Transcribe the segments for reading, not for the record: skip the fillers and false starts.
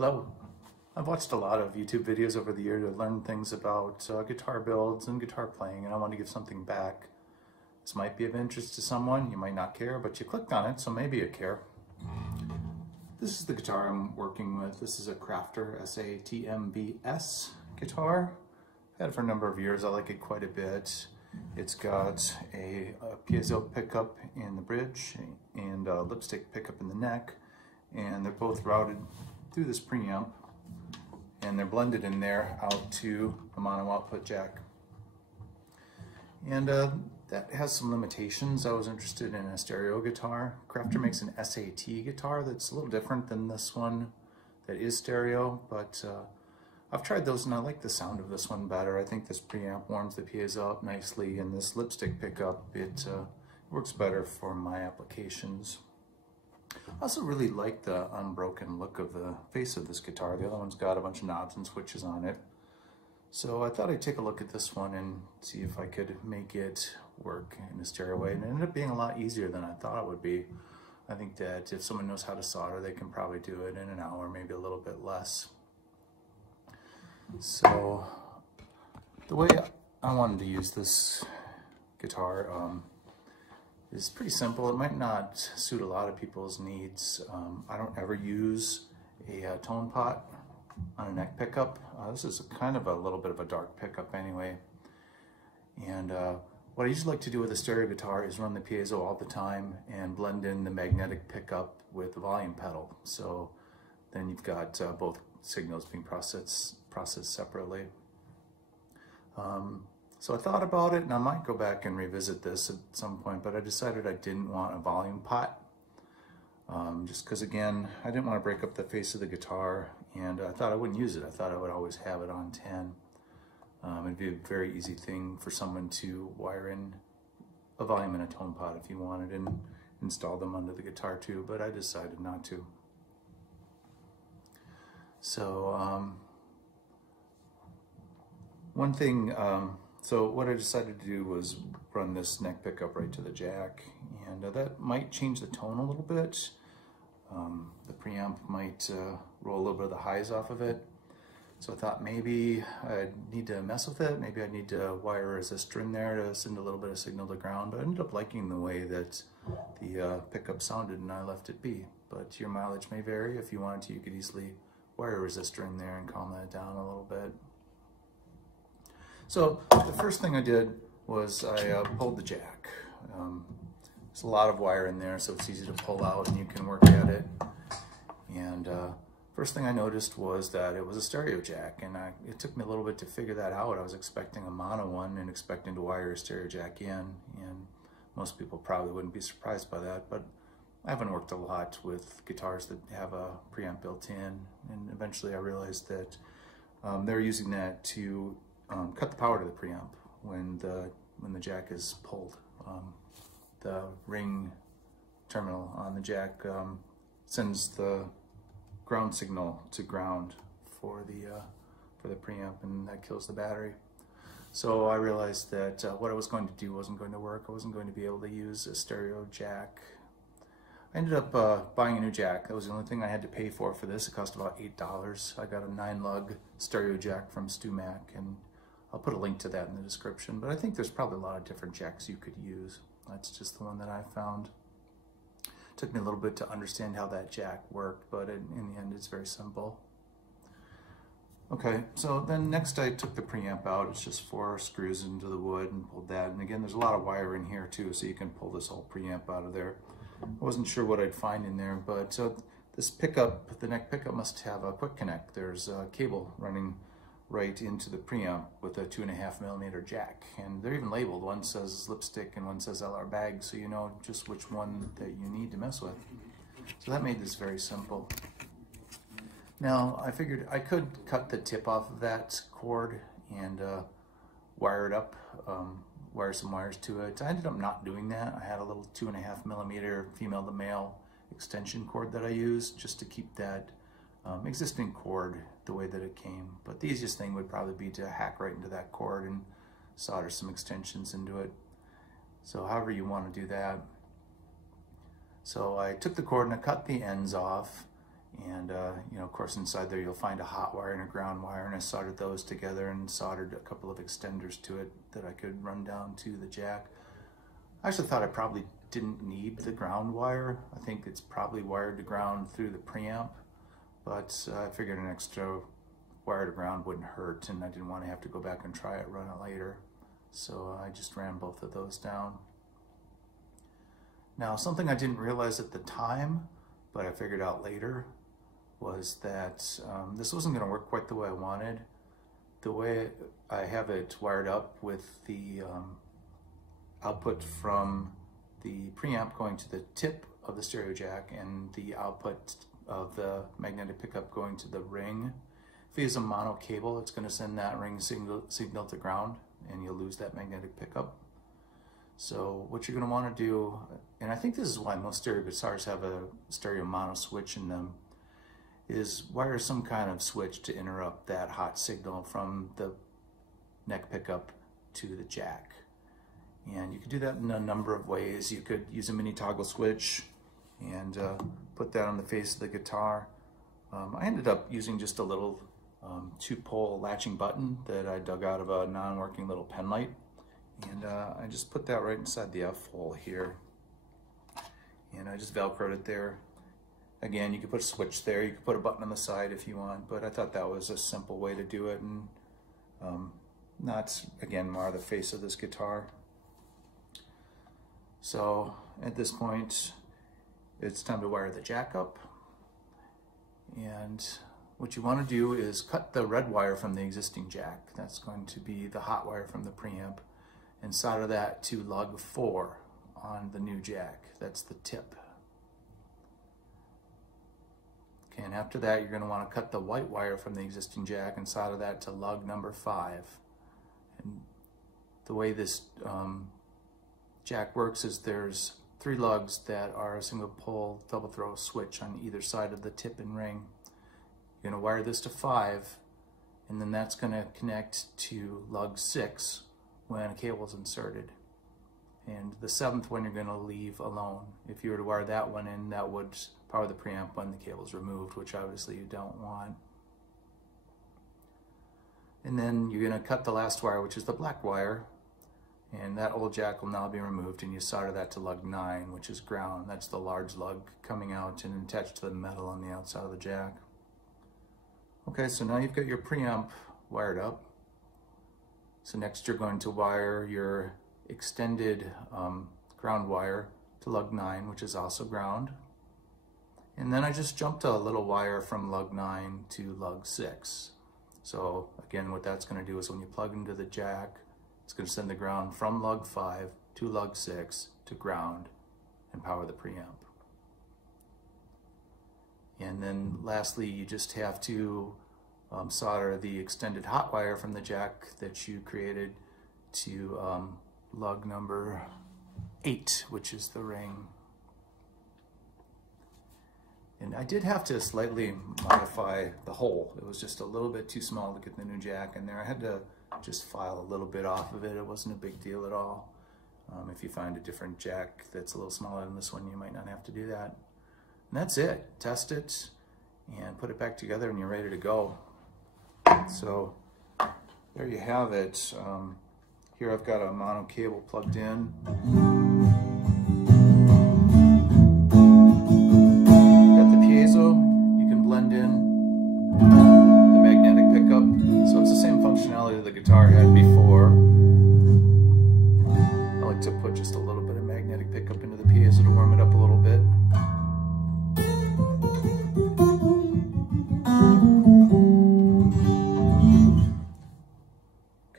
Hello. I've watched a lot of YouTube videos over the year to learn things about guitar builds and guitar playing, and I want to give something back. This might be of interest to someone, you might not care, but you clicked on it, so maybe you care. This is the guitar I'm working with. This is a Crafter SATMBS guitar. I've had it for a number of years. I like it quite a bit. It's got a piezo pickup in the bridge and a lipstick pickup in the neck, and they're both routed through this preamp, and they're blended in there out to a mono output jack. And that has some limitations. I was interested in a stereo guitar. Crafter makes an SAT guitar that's a little different than this one that is stereo, but I've tried those and I like the sound of this one better. I think this preamp warms the piezo up nicely, and this lipstick pickup, it works better for my applications. I also really like the unbroken look of the face of this guitar. The other one's got a bunch of knobs and switches on it. So I thought I'd take a look at this one and see if I could make it work in a stereo way. And it ended up being a lot easier than I thought it would be. I think that if someone knows how to solder, they can probably do it in an hour, maybe a little bit less. So the way I wanted to use this guitar is pretty simple. It might not suit a lot of people's needs. I don't ever use a tone pot on a neck pickup. This is kind of a little bit of a dark pickup anyway. And what I usually like to do with a stereo guitar is run the piezo all the time and blend in the magnetic pickup with the volume pedal. So then you've got both signals being processed separately. So I thought about it, and I might go back and revisit this at some point, but I decided I didn't want a volume pot. Just because, again, I didn't want to break up the face of the guitar, and I thought I wouldn't use it. I thought I would always have it on 10. It'd be a very easy thing for someone to wire in a volume and a tone pot if you wanted, and install them under the guitar too, but I decided not to. So one thing, so what I decided to do was run this neck pickup right to the jack, and that might change the tone a little bit. The preamp might roll a little bit of the highs off of it. So I thought maybe I'd need to mess with it. Maybe I'd need to wire a resistor in there to send a little bit of signal to ground, but I ended up liking the way that the pickup sounded, and I left it be. But your mileage may vary. If you wanted to, you could easily wire a resistor in there and calm that down a little bit. So the first thing I did was I pulled the jack. There's a lot of wire in there, so it's easy to pull out and you can work at it. And first thing I noticed was that it was a stereo jack, and it took me a little bit to figure that out. I was expecting a mono one and expecting to wire a stereo jack in, and most people probably wouldn't be surprised by that, but I haven't worked a lot with guitars that have a preamp built in, and eventually I realized that they're using that to cut the power to the preamp when the jack is pulled. The ring terminal on the jack sends the ground signal to ground for the preamp, and that kills the battery. So I realized that what I was going to do wasn't going to work. I wasn't going to be able to use a stereo jack. I ended up buying a new jack. That was the only thing I had to pay for this. It cost about $8. I got a 9-lug stereo jack from StuMac, and I'll put a link to that in the description. But I think there's probably a lot of different jacks you could use. That's just the one that I found. It took me a little bit to understand how that jack worked, but in the end, it's very simple. Okay, so then next I took the preamp out. It's just 4 screws into the wood and pulled that. And again, there's a lot of wire in here too, so you can pull this whole preamp out of there. I wasn't sure what I'd find in there, but this pickup, the neck pickup, must have a quick connect. There's a cable running right into the preamp with a 2.5mm jack, and they're even labeled. One says lipstick and one says LR bag, so you know just which one that you need to mess with. So that made this very simple. Now I figured I could cut the tip off of that cord and wire it up, wire some wires to it. I ended up not doing that. I had a little 2.5mm female to male extension cord that I used just to keep that existing cord the way that it came. But the easiest thing would probably be to hack right into that cord and solder some extensions into it. So however you want to do that. So I took the cord and I cut the ends off, And you know, of course, inside there you'll find a hot wire and a ground wire, and I soldered those together and soldered a couple of extenders to it that I could run down to the jack. I actually thought I probably didn't need the ground wire. I think it's probably wired to ground through the preamp, but I figured an extra wire to ground wouldn't hurt, and I didn't want to have to go back and try it, run it later. So I just ran both of those down. Now, something I didn't realize at the time, but I figured out later, was that this wasn't going to work quite the way I wanted. The way I have it wired up with the output from the preamp going to the tip of the stereo jack and the output of the magnetic pickup going to the ring. If you use a mono cable, it's going to send that ring signal to ground, and you'll lose that magnetic pickup. So what you're going to want to do, and I think this is why most stereo guitars have a stereo mono switch in them, is wire some kind of switch to interrupt that hot signal from the neck pickup to the jack. And you could do that in a number of ways. You could use a mini toggle switch and put that on the face of the guitar. I ended up using just a little 2-pole latching button that I dug out of a non-working little pen light. And I just put that right inside the F-hole here. And I just Velcroed it there. Again, you could put a switch there, you could put a button on the side if you want, but I thought that was a simple way to do it and not, again, mar the face of this guitar. So at this point, it's time to wire the jack up. And what you want to do is cut the red wire from the existing jack. That's going to be the hot wire from the preamp, and solder that to lug 4 on the new jack. That's the tip. Okay, and after that, you're going to want to cut the white wire from the existing jack and solder that to lug number 5. And the way this jack works is there's 3 lugs that are a single pole double throw switch on either side of the tip and ring. You're going to wire this to 5, and then that's going to connect to lug 6 when a cable is inserted. And the 7th one you're going to leave alone. If you were to wire that one in, that would power the preamp when the cable is removed, which obviously you don't want. And then you're going to cut the last wire, which is the black wire, and that old jack will now be removed, and you solder that to lug 9, which is ground. That's the large lug coming out and attached to the metal on the outside of the jack. Okay, so now you've got your preamp wired up. So next you're going to wire your extended ground wire to lug 9, which is also ground. And then I just jumped a little wire from lug 9 to lug 6. So again, what that's going to do is when you plug into the jack, it's going to send the ground from lug 5 to lug 6 to ground and power the preamp. And then lastly, you just have to solder the extended hot wire from the jack that you created to lug number 8, which is the ring. And I did have to slightly modify the hole. It was just a little bit too small to get the new jack in there. I had to just file a little bit off of it. It wasn't a big deal at all. If you find a different jack that's a little smaller than this one, you might not have to do that. And that's it. Test it and put it back together and you're ready to go. So there you have it. Here I've got a mono cable plugged in. Got the piezo. You can blend in the magnetic pickup. So it's the same functionality the guitar had before. I like to put just a little bit of magnetic pickup into the piezo to warm it up a little bit.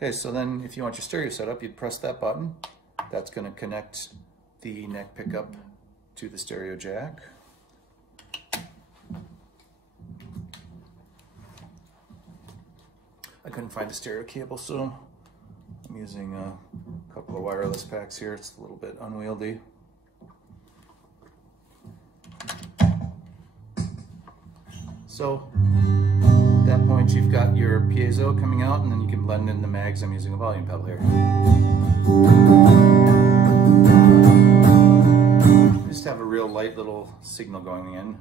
Okay, so then if you want your stereo set up, you'd press that button. That's going to connect the neck pickup to the stereo jack. I couldn't find a stereo cable, so I'm using a couple of wireless packs here. It's a little bit unwieldy. So at that point you've got your piezo coming out, and then you can blend in the mags. I'm using a volume pedal here. Just have a real light little signal going in.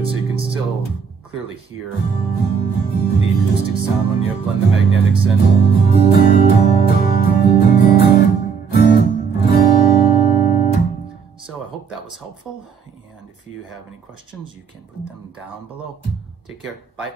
it so you can still clearly hear the acoustic sound when you blend the magnetics in. So I hope that was helpful, and if you have any questions, you can put them down below. Take care. Bye.